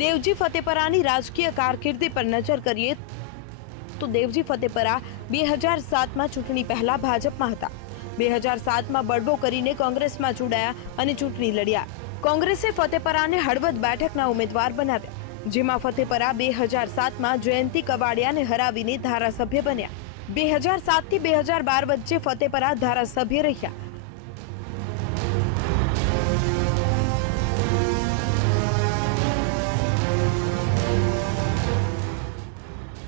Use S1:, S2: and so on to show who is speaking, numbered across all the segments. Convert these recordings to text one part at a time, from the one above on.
S1: દેવજી ફતેપરાની રાજકીય કારકિર્દી પર નજર કરીએ તો દેવજી ફતેપરા બે હજાર સાતમાં ચૂંટણી પહેલા ભાજપમાં હતા. બે હજાર સાતમાં બળવો કરીને કોંગ્રેસમાં જોડાયા અને ચૂંટણી લડ્યા. કોંગ્રેસે ફતેપરાને હળવદ બેઠકના ઉમેદવાર બનાવ્યા. જેમાં ફતેપરા બે હજાર સાતમાં જયંતિ કવાડિયાને હરાવીને ધારાસભ્ય બન્યા. બે હજાર સાતથી બે હજાર બાર વચ્ચે ફતેપરા ધારાસભ્ય રહ્યા.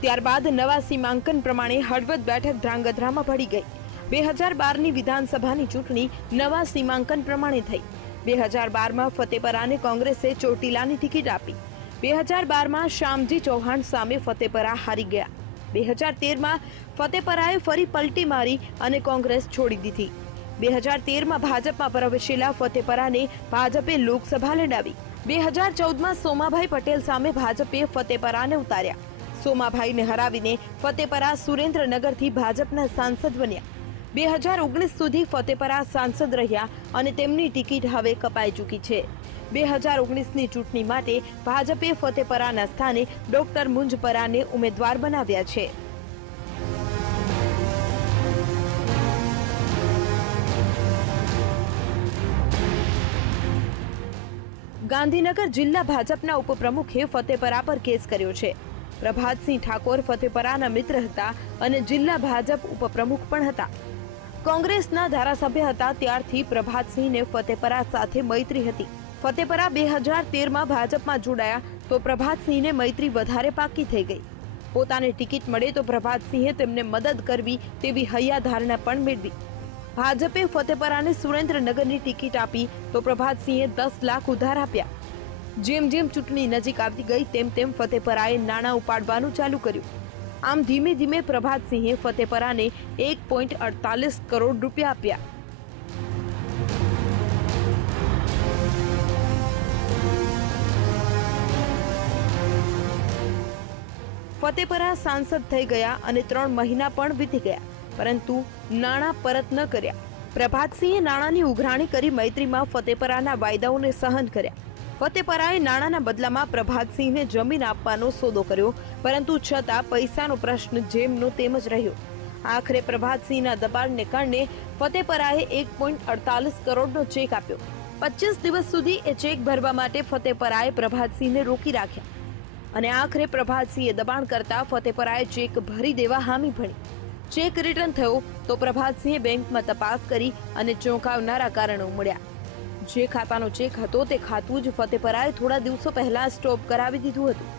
S1: ત્યારબાદ નવા સીમાંકન પ્રમાણે હળવદ બેઠક ધ્રાંગધ્રામાં ભળી ગઈ. બે હજાર બારની વિધાનસભાની ચૂંટણી નવા સીમાંકન પ્રમાણે થઈ. બે હજાર બારમાં ફતેપરાને કોંગ્રેસે ચોટીલાની ટિકિટ આપી. બે હજાર બારમાં શ્યામજી ચૌહાણ સામે ફતેપરા હારી ગયા. બે હજાર તેરમાં ફતેપરાએ ફરી પલટી મારી અને કોંગ્રેસ છોડી દીધી. બે હજાર તેરમાં ભાજપમાં પ્રવેશેલા ફતેપરાને ભાજપે લોકસભા લડાવી. બે હજાર ચૌદમાં સોમાભાઈ પટેલ સામે ભાજપે ફતેપરાને ઉતાર્યા. સોમાભાઈને હરાવીને ફતેપરા સુરેન્દ્રનગરથી ભાજપના સાંસદ બન્યા. બે હજાર ઓગણીસ સુધી ફતેપરા સાંસદ રહ્યા અને તેમની ટિકિટ હવે કપાઈ ચૂકી છે. બે હજાર ઓગણીસની ચૂંટણી માટે ભાજપે ફતેપરાના સ્થાને ડોક્ટર મુંજપરાને ઉમેદવાર બનાવ્યા છે. ગાંધીનગર જિલ્લા ભાજપના ઉપપ્રમુખે ફતેપરા પર કેસ કર્યો છે. પ્રભાતસિંહ ઠાકોર, ફતેપરાના મિત્ર હતા અને જિલ્લા ભાજપ ઉપપ્રમુખ પણ હતા. કોંગ્રેસના ધારાસભ્ય હતા ત્યારથી પ્રભાતસિંહને ફતેપરા સાથે મૈત્રી હતી. ફતેપરા બે હજાર તેરમાં ભાજપમાં જોડાયા તો પ્રભાતસિંહને મૈત્રી વધારે પાકી થઈ ગઈ. પોતાને ટિકિટ મળે તો પ્રભાતસિંહે તેમને મદદ કરવી તેવી હૈયાધારણા પણ મેળવી. ભાજપે ફતેપરાને સુરેન્દ્રનગરની ટિકિટ આપી તો પ્રભાતસિંહે દસ લાખ ઉધાર આપ્યા. જેમ જેમ ચૂંટણી નજીક આવતી ગઈ, તેમ તેમ ફતેપરાએ નાણાં ઉપાડવાનું ચાલુ કર્યું. આમ ધીમે ધીમે પ્રભાતસિંહે ફતેપરાને એક પોઈન્ટ અડતાલીસ કરોડ રૂપિયા આપ્યા. ફતેપરા સાંસદ થઈ ગયા અને ત્રણ મહિના પણ વીતી ગયા, પરંતુ નાણાં પરત ન કર્યા. પ્રભાતસિંહે નાણાંની ઉઘરાણી કરી મૈત્રીમાં ફતેપરાના વાયદાઓને સહન કર્યા. ફતેપરાએ નાણાંના બદલામાં પ્રભાતસિંહને જમીન આપવાનો સોદો કર્યો, પરંતુ છતાં પૈસાનો પ્રશ્ન જેમનો તેમ જ રહ્યો. આખરે પ્રભાતસિંહના દબાણને કારણે ફતેપરાએ એક પોઈન્ટ અડતાલીસ કરોડનો ચેક આપ્યો. પચીસ દિવસ સુધી એ ચેક ભરવા માટે ફતેપરાએ પ્રભાતસિંહને રોકી રાખ્યા. અને આખરે પ્રભાતસિંહે દબાણ કરતા ફતેપરાએ ચેક ભરી દેવા હામી ભણી. ચેક રિટર્ન થયો તો પ્રભાતસિંહે બેંકમાં તપાસ કરી અને ચોંકાવનારા કારણો મળ્યા. જે ખાતાનો ચેક હતો તે ખાતું જ ફતેપરાએ થોડા દિવસો પહેલા સ્ટોપ કરાવી દીધું હતું.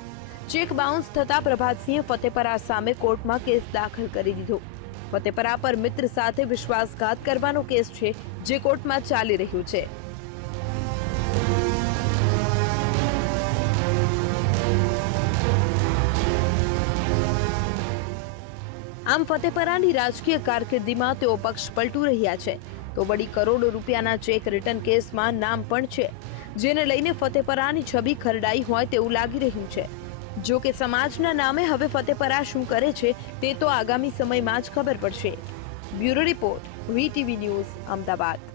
S1: ચેક બાઉન્સ થતા પ્રભાતસિંહે ફતેપરા સામે કોર્ટમાં કેસ દાખલ કરી દીધો. ફતેપરા પર મિત્ર સાથે વિશ્વાસઘાત કરવાનો કેસ છે જે કોર્ટમાં ચાલી રહ્યું છે. આમ ફતેપરાની રાજકીય કારકિર્દીમાં તેઓ પક્ષ પલટું રહ્યા છે. તો વળી કરોડો રૂપિયાના ચેક રિટર્ન કેસમાં નામ પણ છે. જેને લઈને ફતેપરાની છબી ખરડાઈ હોય તેવું લાગી રહ્યું છે. જો કે સમાજના નામે હવે ફતેપરા શું કરે છે તે તો આગામી સમયમાં જ ખબર પડશે. Bureau report VTV news, Ahmedabad.